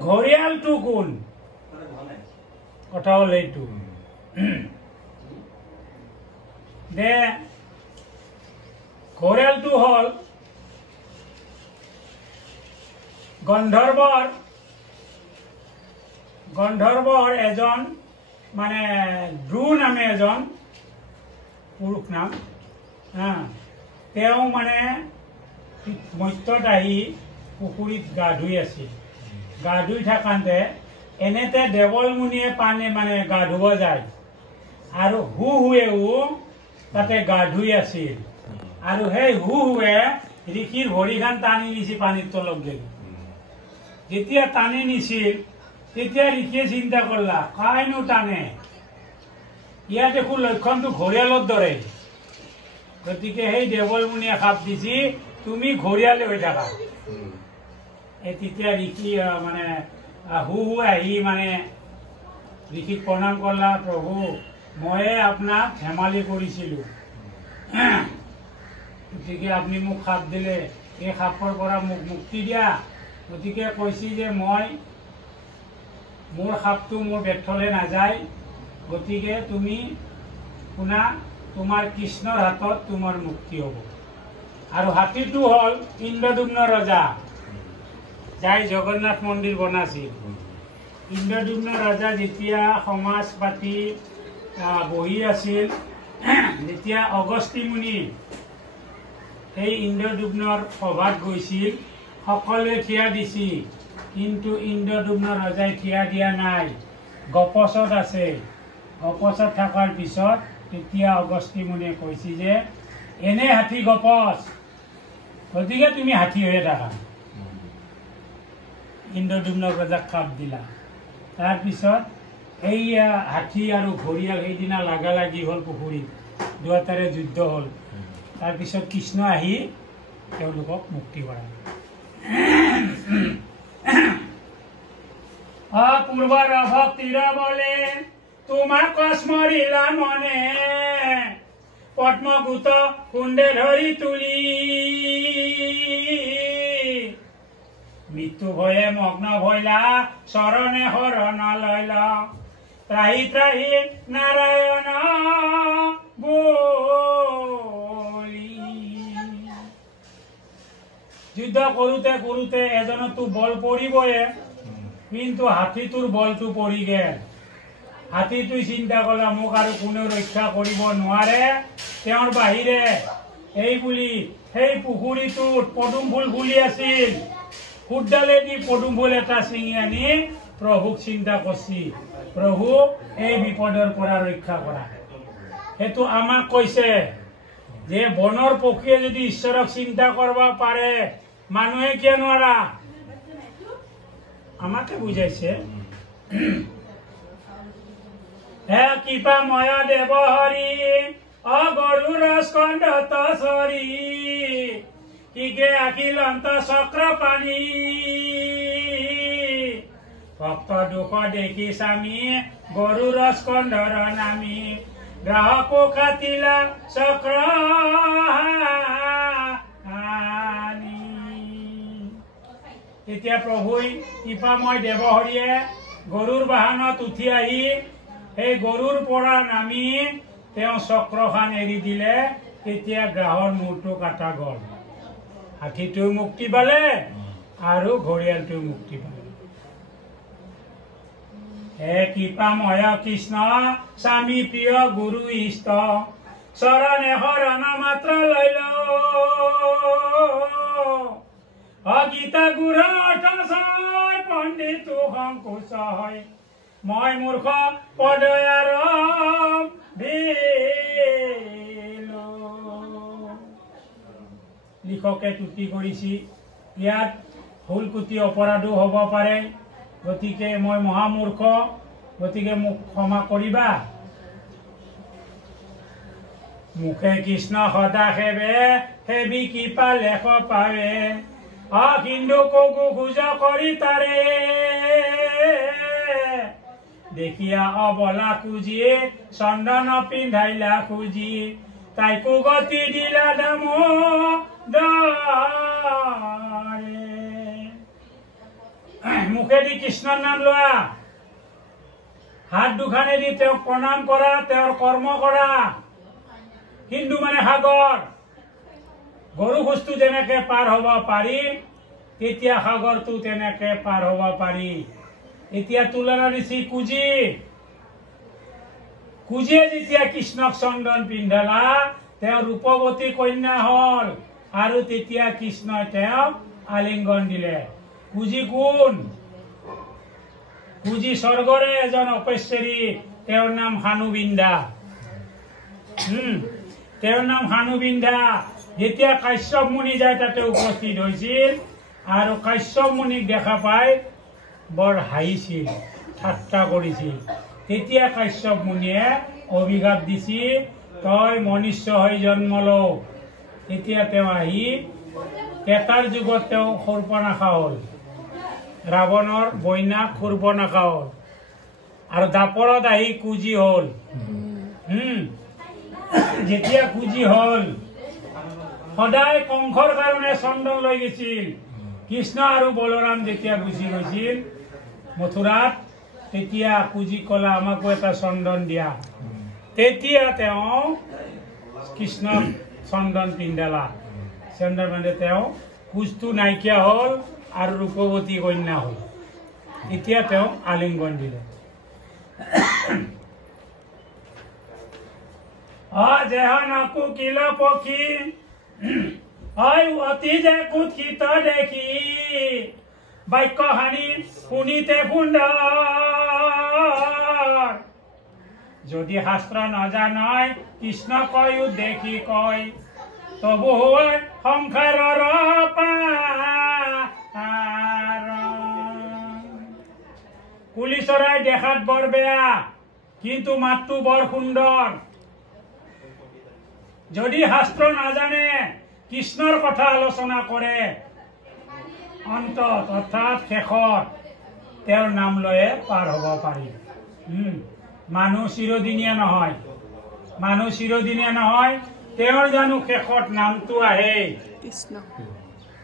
ঘৰিয়ালটো কোন কথা হ'ল এইটো দে ঘৰিয়ালটো হ'ল গন্ধৰ্বৰ এজন মানে দ্ৰু নামে এজন পুৰুষ নাম তেওঁ মানে মত্যত আহি পুখুৰীত গা ধুই আছিল গা ধুই থাকাতে এনেতে দেৱল মুনিয়ে পানী মানে গা ধুব যায় আৰু হুৱেও তাতে গা ধুই আছিল আৰু সেই হুৱে ঋষিৰ ভৰিখন টানি নিছি পানীৰ তলত গেল যেতিয়া টানি নিছিল তেতিয়া ঋষিয়ে চিন্তা কৰলা কাইনো টানে ইয়াত দেখোন লক্ষণটো ঘৰিয়ালৰ দৰে গতিকে সেই দেৱল মুনিয়ে খাপ দিছি তুমি ঘৰিয়ালে হৈ থাকা তেতিয়া ঋষি মানে হুৱে আহি মানে ঋষিক প্ৰণাম কৰলা প্ৰভু ময়ে আপোনাক ধেমালি কৰিছিলোঁ গতিকে আপুনি মোক খাপ দিলে এই খাপৰ পৰা মোক মুক্তি দিয়া গতিকে কৈছি যে মই মোৰ খাপটো মোৰ ব্যৰ্থলে নাযায় গতিকে তুমি শুনা তোমাৰ কৃষ্ণৰ হাতত তোমাৰ মুক্তি হ'ব আৰু হাতীটো হ'ল ইন্দ্ৰদুম্ন ৰজা যাই জগন্নাথ মন্দিৰ বনাইছিল ইন্দ্ৰদুম্ন ৰজা যেতিয়া সমাজ পাতি বহি আছিল যেতিয়া অগস্ত্যী মুনি এই ইন্দ্ৰদুম্নৰ সভাত গৈছিল সকলোৱে থিয়া দিছি কিন্তু ইন্দ্ৰদুম্ন ৰজাই থিয়া দিয়া নাই গপচত আছে গপচত থকাৰ পিছত তেতিয়া অগস্ত্যী মুনিয়ে কৈছে যে এনে হাতী গপচ গতিকে তুমি হাতী হৈয়ে থাকা ইন্দ্ৰদুম্ন ৰজাক খাপ দিলা তাৰপিছত এই হাতী আৰু ঘৰিয়াল সেইদিনা লাগালাগি হ'ল পুখুৰীত দুয়োটাৰে যুদ্ধ হ'ল তাৰপিছত কৃষ্ণ আহি তেওঁলোকক মুক্তি কৰালে পূৰ্বৰ ভক্তিৰ বলে তোমাক স্মৰিলা মনে পদ্মগুত কুণ্ডে ধৰি তুলি মৃত্যু ভয়ে মগ্ন ভৈলা চৰণে শৰণ লইলা ত্ৰাহি ত্ৰাহি নাৰায়ণ বুলি যুদ্ধ কৰোঁতে কৰোঁতে এজনতো বল পৰিবয়ে কিন্তু হাতীটোৰ বলটো পৰি গেল হাতীটোই চিন্তা কৰলা মোক আৰু কোনেও ৰক্ষা কৰিব নোৱাৰে তেওঁৰ বাহিৰে এই বুলি সেই পুখুৰীটোত পদুম ফুল ফুলি আছিল ফুটডালেদি পদুম ফুল এটা ছিঙি আনি প্ৰভুক চিন্তা কৰছি প্ৰভু এই বিপদৰ পৰা ৰক্ষা কৰা সেইটো আমাক কৈছে যে বনৰ পক্ষীয়ে যদি ঈশ্বৰক চিন্তা কৰিব পাৰে মানুহে কিয় নোৱাৰা আমাকে বুঝাইছে হে কৃপাময় দেৱ হৰি অগৰুৰ স্কন্ধত চৰি কিগে আখিলন্ত চক্ৰ পানী ভক্ত দুখ দেখি স্বামী গৰুৰ স্কন্ধৰ নামী গ্ৰাহক খাতিলা চক্ৰ তেতিয়া প্ৰভুই কৃপাময় দেৱহৰিয়ে গৰুৰ বাহনত উঠি আহি সেই গৰুৰ পৰা নামি তেওঁ চক্ৰখান এৰি দিলে তেতিয়া গ্ৰাহৰ মূৰটো কাটা গ'ল হাতীটো মুক্তি পালে আৰু ঘৰিয়ালটো মুক্তি পালে হে কৃপাময় কৃষ্ণ স্বামী প্ৰিয় গুৰু ইষ্ট চৰণে শৰণ মাত্ৰ লৈল অগীতা গুৰু অটছয় পণ্ডিত সংকোচ হয় মই মূৰ্খ পদয়াৰ লিখকে তুতি কৰিছি ইয়াত ভুল কুটি অপৰাধো হ'ব পাৰে গতিকে মই মহামূৰ্খ গতিকে মোক ক্ষমা কৰিবা মুখে কৃষ্ণ সদা সেৱে সেবি কৃপা লেখ পাৱে হিন্দু কগু খোজ কৰি তাৰে দেখিয়া অবলা খুজি চন্দন পিন্ধাইলা খুজি তাইকো গতি দিলা দামো মুখেদি কৃষ্ণৰ নাম লোৱা, হাত দুখানেদি তেওঁক প্ৰণাম কৰা, তেওঁৰ কৰ্ম কৰা। হিন্দু মানে সাগৰ, গৰু খোজটো যেনেকে পাৰ হব পাৰি, তেতিয়া সাগৰটো তেনেকে পাৰ হব পাৰি। এতিয়া তুলনা দিছি কুজি, কুজিয়ে যেতিয়া কৃষ্ণক চন্দন পিন্ধালা, তেওঁ ৰূপৱতী কন্যা হল, আৰু তেতিয়া কৃষ্ণই তেওঁক আলিংগন দিলে। কুজি কোন? কুজি স্বৰ্গৰে এজন অপেশ্বৰী, তেওঁৰ নাম হানুবিন্দা। তেওঁৰ নাম হানুবিন্দা। যেতিয়া কাশ্যপ মুনি যায় তাতে উপস্থিত হৈছিল, আৰু কাশ্যপ মুনিক দেখা পাই বৰ হাঁহিছিল, ঠাট্টা কৰিছিল। তেতিয়া কাশ্যপ মুনিয়ে অভিশাপ দিছিল, তই মনুষ্য হৈ জন্ম ল। তেতিয়া তেওঁ আহি কেতাৰ যুগত তেওঁ শূৰ্পণখা হ'ল, ৰাৱণৰ বৈনাক শূৰ্পণখা হ'ল, আৰু দাপৰত আহি কুজি হ'ল। যেতিয়া কুজি হ'ল, সদায় কংসৰ কাৰণে চন্দন লৈ গৈছিল। কৃষ্ণ আৰু বলৰাম যেতিয়া গুচি গৈছিল মথুৰাত, তেতিয়া কুজি কলা আমাকো এটা চন্দন দিয়া। তেতিয়া তেওঁ কৃষ্ণক চন্দন পিন্ধালা। চন্দন পিন্ধে তেওঁ খোজটো নাইকিয়া হ'ল আৰু ৰূপৱতী কন্যা হ'ল। এতিয়া তেওঁ আলিংগন দিলে। যেহ নকুকিল পক্ষী, অতি যে কুৎসিত দেখি, বাক্য হানি শুনিতে সুন্দৰ। যদি শাস্ত্ৰ নজানয়, কৃষ্ণ কয়ো দেখি কয়, তবু হয় সংসাৰৰ পাৰ। কুলি চৰাই দেখাত বৰ বেয়া, কিন্তু মাতটো বৰ সুন্দৰ। যদি শাস্ত্ৰ নাজানে, কৃষ্ণৰ কথা আলোচনা কৰে, অন্তত অৰ্থাৎ শেষত তেওঁৰ নাম লৈয়ে পাৰ হ'ব পাৰি। মানুহ চিৰদিনীয়া নহয়, মানুহ চিৰদিনীয়া নহয়। তেওঁৰ জানো শেষত নামটো আহে,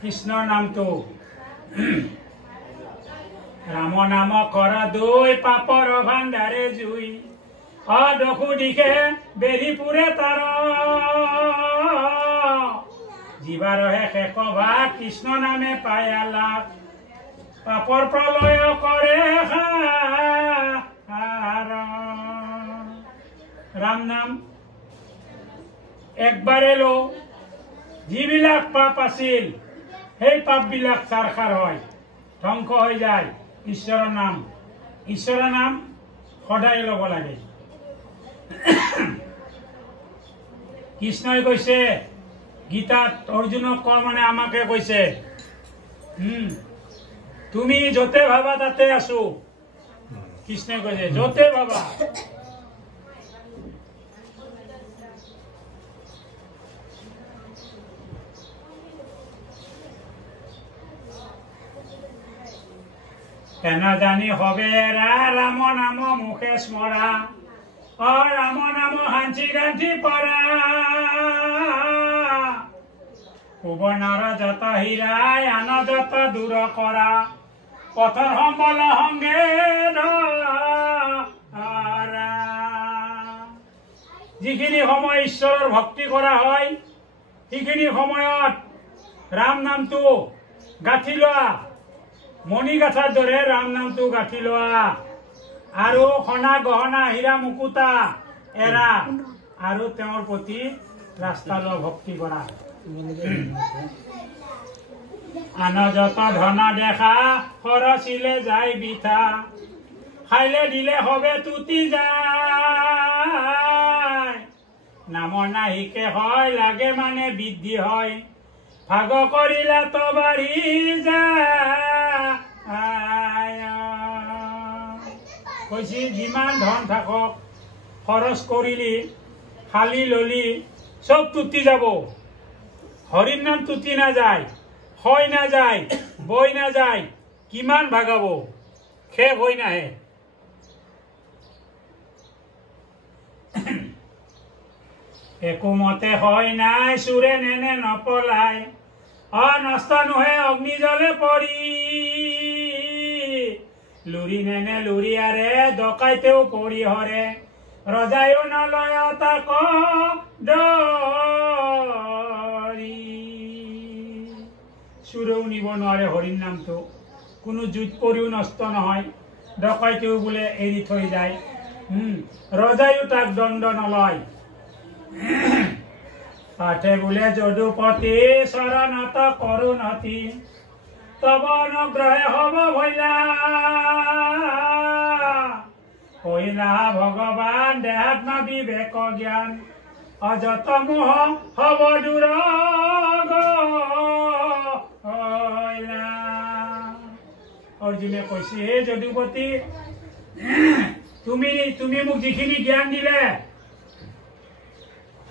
কৃষ্ণৰ নামটো। ৰাম নাম কৰা দৈ, পাপৰ ভাণ্ডাৰে জুই, অদখু দিশে বেৰি পুৰে তাৰ। জীৱাৰহে শেষ ভাগ, কৃষ্ণ নামে পায়ালা, পাপৰ প্ৰলয় কৰে ৰাম নাম একবাৰে লো, যিবিলাক পাপ আছিল সেই পাপবিলাক চাৰখাৰ হয়, ধ্বংস হৈ যায়। ঈশ্বৰৰ নাম সদায় ল'ব লাগে। কৃষ্ণই কৈছে গীতাত, অৰ্জুনক কোৱা মানে আমাকে কৈছে, তুমি যতে ভাবা তাতে আছো। কৃষ্ণই কৈছে যতে ভাবা। কেন জানি হবে ৰাম নাম মুখে স্মৰা, ৰাম নাম হাঞ্চি গান্ধি পৰা। ভুৱনৰ যত হীৰাই, আন যত দূৰ কৰা, পথৰ সম্বল সংগে ধৰা। যিখিনি সময় ঈশ্বৰৰ ভক্তি কৰা হয়, সেইখিনি সময়ত ৰাম নামটো গাঁঠি লোৱা, মণি গাঁঠাৰ দৰে ৰাম নামটো গাঁঠি লোৱা, আৰু সোণা গহনা হীৰা মুকুতা এৰা, আৰু তেওঁৰ প্ৰতি ৰাস্তা লোৱা, ভক্তি কৰা। আন যত ধন দেখা, খৰচিলে যায় বিথা, খাইলে দিলে হবে তুতি যায়। নামৰ নাহিকে হয়, লাগে মানে বৃদ্ধি হয়, ভাগ কৰিলে তো বাঢ়ি যায়। কৈছি যিমান ধন থাকক, খৰচ কৰিলি, খালি ললি, চব তুতি যাব। হৰিৰ নাম তুতি নাযায়, হয় নাযায়, বৈ নাযায়, কিমান ভাগাব, শেষ হৈ নাহে। একো মতে হয় নাই, চোৰে নেনে নপলাই, নষ্ট নোহে অগ্নি জলে পৰি। লুৰি নেনে লুৰিয়াৰে ডকাইতেও পৰি হৰে ৰজায়ো নলয় তাক ডৰি চুৰেও নিব নোৱাৰে হৰিৰ নামটো কোনো যুদ্ধ কৰিও নষ্ট নহয় ডকাইতেও বোলে এৰি থৈ যায় ৰজায়ো তাক দণ্ড নলয় পাঠে বোলে যদুপতি চৰণত কৰুণতি তব অনুগ্ৰহে হব ভৈলা হইলা ভগৱান দেহাত্মা বিবেক জ্ঞান অযত মোহ হব দূৰ অৰ্জুনে কৈছে হে যদুপতি তুমি মোক যিখিনি জ্ঞান দিলে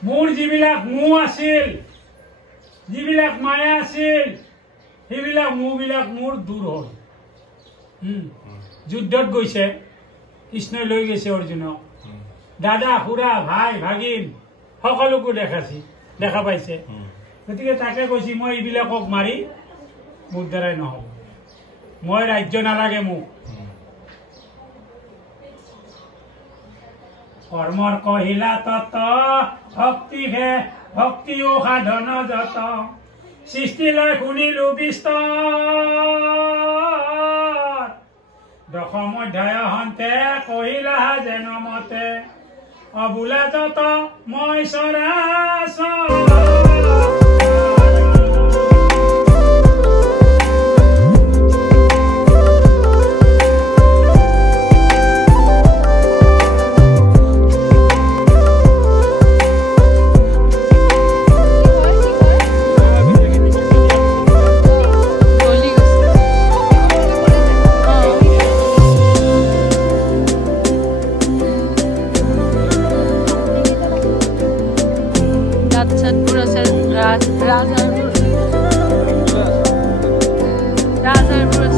মোৰ যিবিলাক মোহ আছিল যিবিলাক মায়া আছিল সেইবিলাক মোহবিলাক মোৰ দূৰ হ'ল যুদ্ধত গৈছে কৃষ্ণই লৈ গৈছে অৰ্জুনক দাদা খুৰা ভাই ভাগিন সকলোকো দেখা পাইছে গতিকে তাকে কৈছে মই এইবিলাকক মাৰি মোৰ দ্বাৰাই নহ'ব মই ৰাজ্য নালাগে মোক কৰ্মৰ কহিলা তত ভক্তিহে ভক্তিও সাধন যত সৃষ্টিলৈ শুনিলো বিস্তৰ দশম অধ্যায় হন্তে কহিলা যেন মতে অবোলা যত মই চৰাচৰ Razarpur